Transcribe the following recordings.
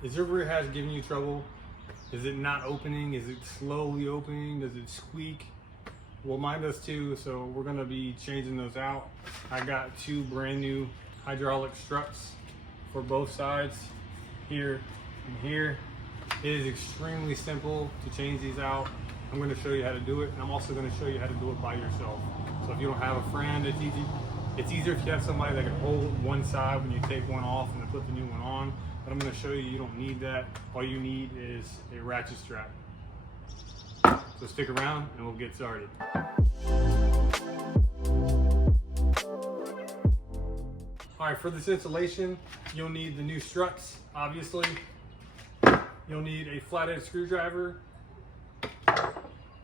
Is your rear hatch giving you trouble? Is it not opening? Is it slowly opening? Does it squeak? Well, mine does too, so we're gonna be changing those out. I got two brand new hydraulic struts for both sides, here and here. It is extremely simple to change these out. I'm gonna show you how to do it, and I'm also gonna show you how to do it by yourself. So if you don't have a friend, it's easy. It's easier if you have somebody that can hold one side when you take one off and then put the new one on. But I'm gonna show you, you don't need that. All you need is a ratchet strap. So stick around and we'll get started. All right, for this installation, you'll need the new struts, obviously. You'll need a flathead screwdriver,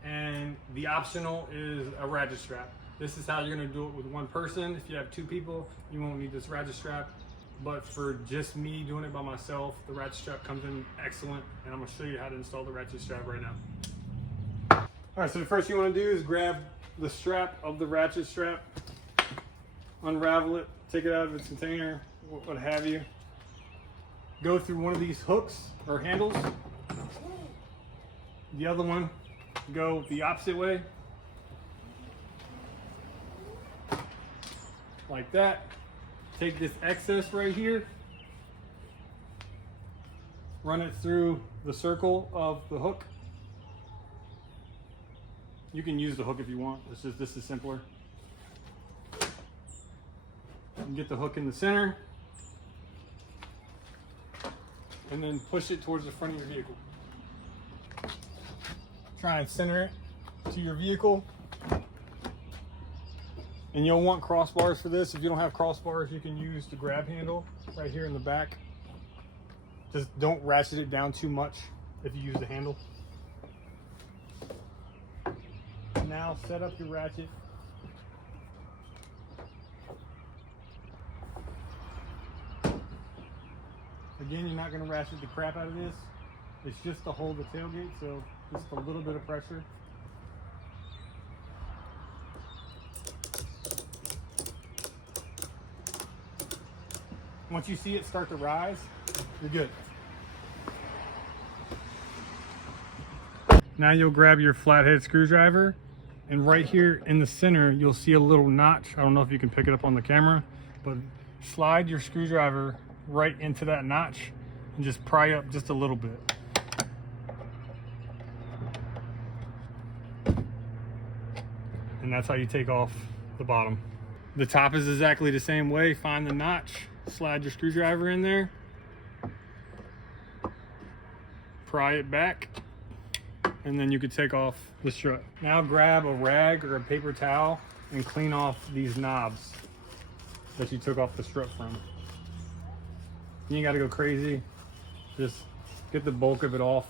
and the optional is a ratchet strap. This is how you're gonna do it with one person. If you have two people, you won't need this ratchet strap. But for just me doing it by myself, the ratchet strap comes in excellent, and I'm gonna show you how to install the ratchet strap right now. All right, so the first thing you wanna do is grab the strap of the ratchet strap, unravel it, take it out of its container, what have you. Go through one of these hooks or handles. The other one, go the opposite way. Like that. Take this excess right here, run it through the circle of the hook. You can use the hook if you want. This is simpler. And get the hook in the center, and then push it towards the front of your vehicle. Try and center it to your vehicle. And you'll want crossbars for this. If you don't have crossbars, you can use the grab handle right here in the back. Just don't ratchet it down too much if you use the handle. Now set up your ratchet. Again, you're not gonna ratchet the crap out of this. It's just to hold the tailgate, so just a little bit of pressure. Once you see it start to rise, you're good. Now you'll grab your flathead screwdriver, and right here in the center, you'll see a little notch. I don't know if you can pick it up on the camera, but slide your screwdriver right into that notch and just pry up just a little bit. And that's how you take off the bottom. The top is exactly the same way. Find the notch, slide your screwdriver in there, pry it back, and then you can take off the strut. Now grab a rag or a paper towel and clean off these knobs that you took off the strut from. You ain't gotta go crazy. Just get the bulk of it off.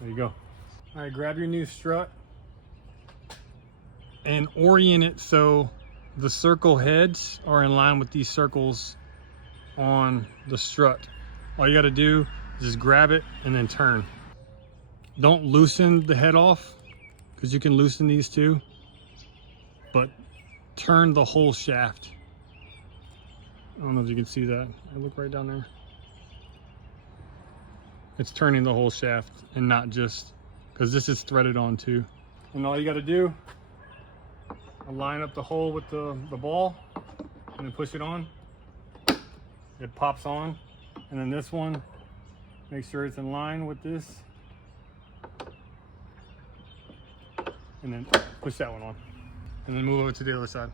There you go. All right, grab your new strut and orient it so the circle heads are in line with these circles on the strut. All you gotta do is just grab it and then turn. Don't loosen the head off, because you can loosen these too, but turn the whole shaft. I don't know if you can see that. I look right down there. It's turning the whole shaft and not just, because this is threaded on too. And all you got to do, line up the hole with the ball and then push it on. It pops on. And then this one, make sure it's in line with this. And then push that one on. And then move over to the other side.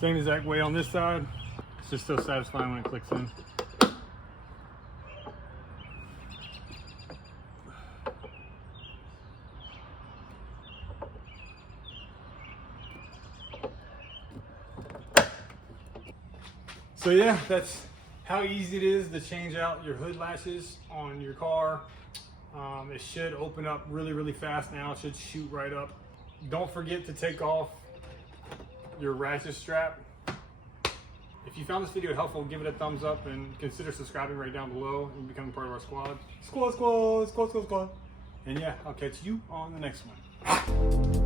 Same exact way on this side. It's just so satisfying when it clicks in. So yeah, that's how easy it is to change out your hood latches on your car. It should open up really, really fast now. It should shoot right up. Don't forget to take off your ratchet strap. If you found this video helpful, give it a thumbs up and consider subscribing right down below and becoming part of our squad. Squad. And yeah, I'll catch you on the next one.